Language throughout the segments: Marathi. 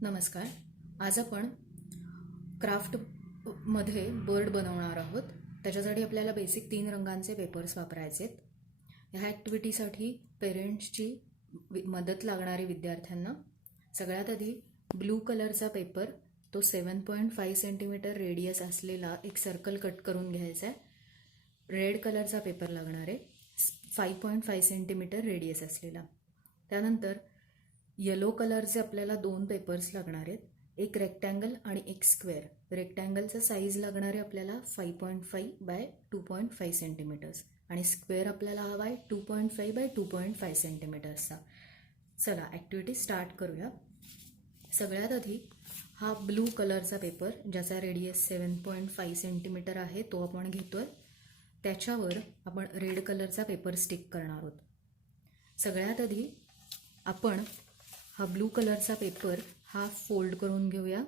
नमस्कार. आज आपण क्राफ्टमध्ये बर्ड बनवणार आहोत. त्याच्यासाठी आपल्याला बेसिक 3 रंगांचे पेपर्स वापरायचे आहेत. ह्या ॲक्टिव्हिटीसाठी पेरेंट्सची मदत लागणारी विद्यार्थ्यांना सगळ्यात आधी ब्लू कलरचा पेपर, तो 7.5 सेंटीमीटर रेडियस असलेला एक सर्कल कट करून घ्यायचा आहे. रेड कलरचा पेपर लागणार आहे, 5.5 सेंटीमीटर रेडियस असलेला. त्यानंतर येलो कलरचे आपल्याला 2 पेपर्स लागणार आहेत, एक रेक्टँगल आणि एक स्क्वेअर. रेक्टँगलचा साईज लागणार आहे आपल्याला 5.5 बाय 2.5 सेंटीमीटर्स आणि स्क्वेअर आपल्याला हवा आहे 2.5 बाय 2.5 सेंटीमीटर्सचा. चला ॲक्टिव्हिटी स्टार्ट करूया. सगळ्यात आधी हा ब्लू कलरचा पेपर, ज्याचा रेडियस 7.5 सेंटीमीटर आहे, तो आपण घेतोय. त्याच्यावर आपण रेड कलरचा पेपर स्टिक करणार आहोत. सगळ्यात आधी आपण हा ब्लू कलरचा पेपर हा फोल्ड करून घेऊया.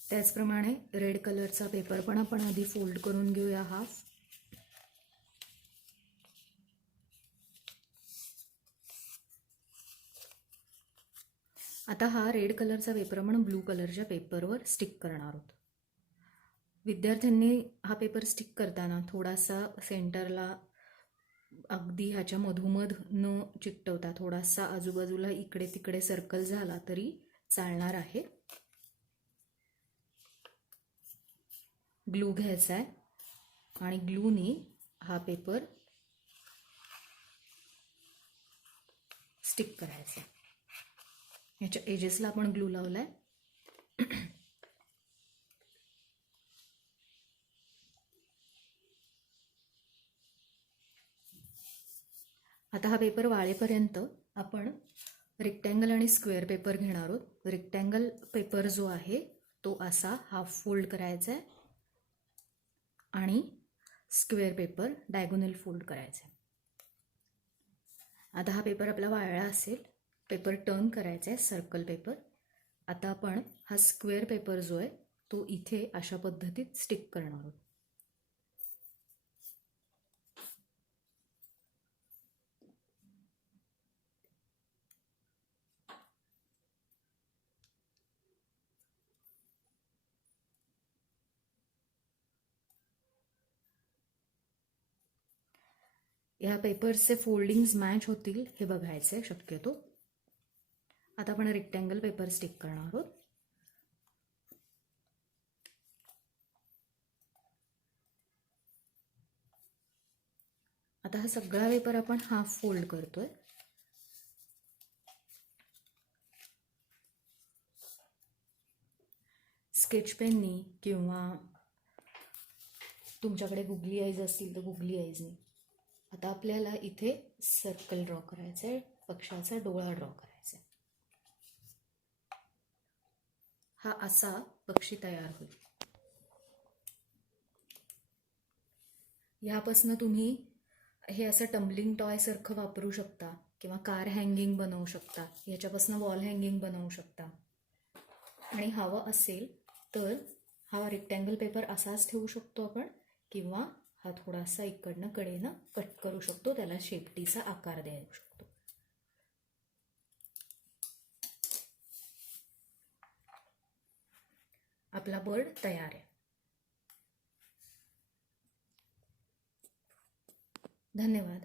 त्याचप्रमाणे रेड कलरचा पेपर पण आपण आधी फोल्ड करून घेऊया हाफ. आता हा रेड कलरचा पेपर आपण ब्लू कलरच्या पेपरवर स्टिक करणार आहोत. विद्यार्थ्यांनी हा पेपर स्टिक करताना थोडासा सेंटरला अगदी ह्याच्या मधोमध न चिकटवता थोडासा आजूबाजूला इकडे तिकडे सर्कल झाला तरी चालणार आहे. ग्लू घ्यायचा आहे आणि ग्लूनी हा पेपर स्टिक करायचा. ह्याच्या एजेसला आपण ग्लू लावलाय. आता हा पेपर वाळेपर्यंत आपण रेक्टँगल आणि स्क्वेअर पेपर घेणार आहोत. रेक्टँगल पेपर जो आहे तो असा हाफ फोल्ड करायचा आहे आणि स्क्वेअर पेपर डायगोनल फोल्ड करायचा आहे. आता हा पेपर आपला वाळला असेल, पेपर टर्न करायचा आहे सर्कल पेपर. आता आपण हा स्क्वेअर पेपर जो आहे तो इथे अशा पद्धतीत स्टिक करणार आहोत. ह्या पेपर्सचे फोल्डिंग्स मॅच होतील हे बघायचे शक्यतो. आता आपण रेक्टँगल पेपर स्टिक करणार आहोत. आता हा सगळा पेपर आपण हाफ फोल्ड करतोय. स्केच पेननी किंवा तुमच्याकडे गुगली आईज असतील तर गुगली आईजनी आता आपल्याला इथे सर्कल ड्रॉ करायचं आहे, पक्षाचा डोळा ड्रॉ करायचा आहे. हा असा पक्षी तयार होईल. ह्यापासून तुम्ही हे असं टम्बलिंग टॉय सारखं वापरू शकता किंवा कार हँगिंग बनवू शकता. ह्याच्यापासून वॉल हँगिंग बनवू शकता. आणि हवं असेल तर हा रेक्टँगल पेपर असाच ठेवू शकतो आपण, किंवा हा थोडासा इकडनं कडेनं कट करू शकतो, त्याला शेपटीचा आकार देऊ शकतो. आपला बर्ड तयार आहे. धन्यवाद.